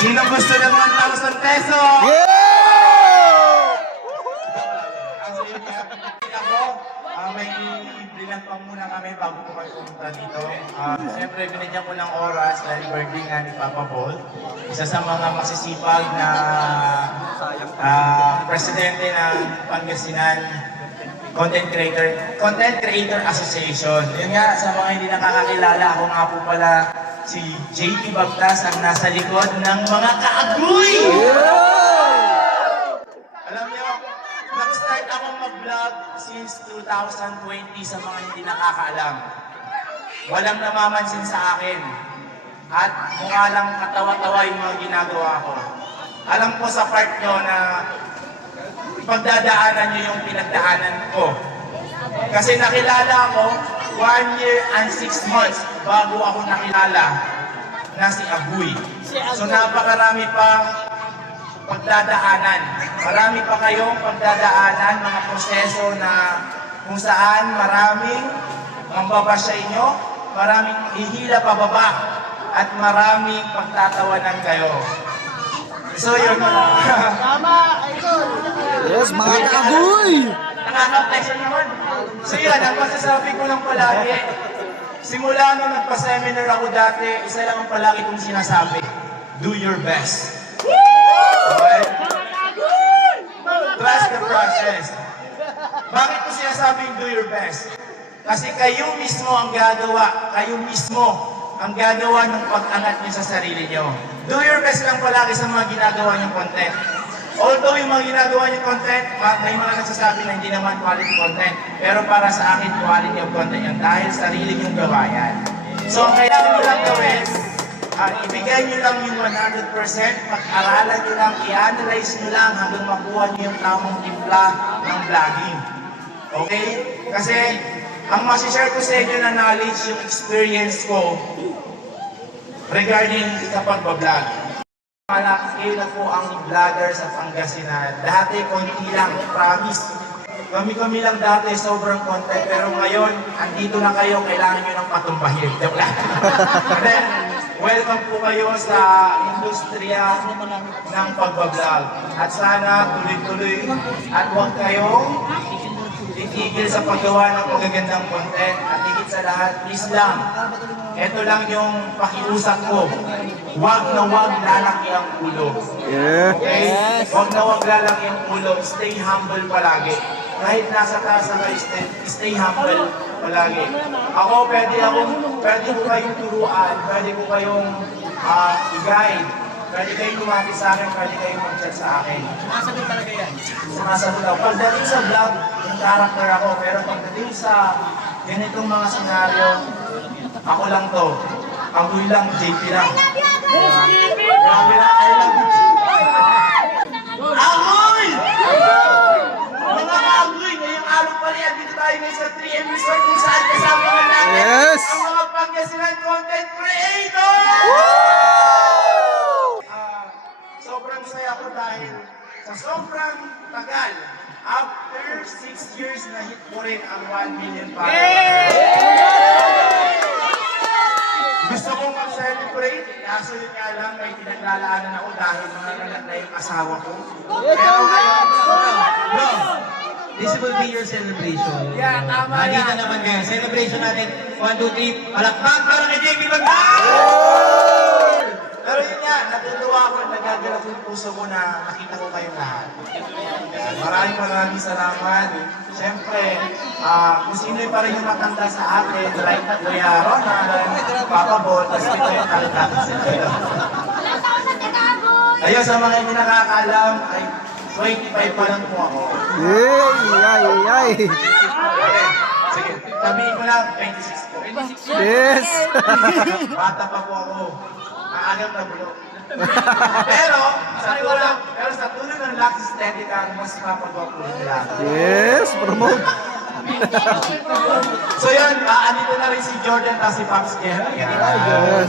Sino gusto ng 1,000 peso? Yeah! So yun nga, ako, may brilliant pa muna kami bago po kami pumunta dito. Siyempre, binigyan ko ng oras dahil birthday nga ni Papa Paul. Isa sa mga masisipag na presidente ng Pangasinan Content Creator Association. Yun nga, sa mga hindi nakakakilala, ako nga po pala si JP Bagtas ang nasa likod ng mga kaagoy! Alam niyo, nag-start akong mag-vlog since 2020 sa mga hindi nakakaalam. Walang namamansin sa akin. At mukha lang katawa-tawa yung mga ginagawa ko. Alam ko sa part nyo na pagdadaanan nyo yung pinagdaanan ko. Kasi nakilala ko 1 year and 6 months bago ako nakilala na si Agoy. So napakarami pang pagdadaanan. Marami pa kayong pagdadaanan, mga proseso na kung saan maraming mambabasya inyo, maraming hihila pababa, at maraming pagtatawanan kayo. So yun. Yes, mga kaagoy! Nakaka-pleasure naman. So yan, ang masasabi ko lang palagi, simula nung nagpa-seminar ako dati, isa lang ang palagi kong sinasabi, do your best. Okay? Trust the process. Bakit ko sinasabing do your best? Kasi kayo mismo ang gagawa, kayo mismo ang gagawa ng pag-angat niyo sa sarili niyo. Do your best lang palagi sa mga ginagawa niyong content. Although yung mga ginagawa niyong content, may mga nagsasabi na hindi naman quality content. Pero para sa akin, quality of content yan dahil sarili niyong gawa yan. So ang kailangan niyo lang gawin, ibigay niyo lang yung 100%, pag-aralan niyo lang, i-analyze niyo lang hanggang makuha niyo yung tamang timpla ng vlogging. Okay? Kasi ang masishare ko sa inyo na knowledge, yung experience ko regarding sa pagbablog. Malaki na po ang vlogger sa Pangasinan. Dati, konti lang, promise. Kami lang dati, sobrang content. Pero ngayon, andito na kayo, kailangan nyo ng patumbahin. Joke lang. Then, welcome po kayo sa industriya ng pagbablog. At sana tuloy-tuloy at huwag kayong titigil sa paggawa ng magagandang content. At higit sa lahat, please lang, ito lang yung pakiusap ko. Huwag na huwag lalaki ang ulo. Okay? Huwag na huwag lalaki ang ulo. Stay humble palagi. Kahit nasa taas na kayo, stay humble palagi. Ako, pwede ko kayong turuan, pwede ko kayong i-guide, pwede kayong lumapit sa akin, pwede kayong mag-chat sa akin. Sumasagot talaga yan. Sumasagot ako. Pagdating sa vlog, yung character ako, pero pagdating sa ganitong mga senaryo, ako lang to. Agoy lang, JP lang. Grabe na, I love you. Agoy! Mga agoy, ngayong araw pa rin, dito tayo ngayon sa 3M Resort kung saan kasama nga natin Yes! ang mga Pangasinan Content Creator! Sobrang saya ko dahil sa sobrang tagal, after 6 years na hit ko rin ang 1 million followers. Gusto kong mag-celebrate, kaso yun nga lang, may pinaglalaanan ako dahil mga nanak na yung asawa ko. Pero ngayon, no, This will be your celebration. yeah, tama yan. Nakita naman kayo. Celebration natin. 1, 2, 3. Palakpak para kay JP Bagtas! Pero yun nga, natutuwa ako, nagagalak yung puso ko na nakita ko kayong lahat. Maraming salamat. Siyempre, kung sino pa rin yung matanda sa akin, like Kuya Ronald, Papa Bol, tapos ito yung talagang sa inyo. Ayun, sa mga hindi nakakaalam, ay 25 pa lang po ako. Yay! Okay, sige, sabihin ko lang, 26 po. Yes! Bata pa po ako. Maagang tabulo. Pero sa tulong ng Lux Aesthetica, mas mapagawa po nila. Yes! Promote! So yun, andito na rin si Jordan at si Pops Ken. Yes!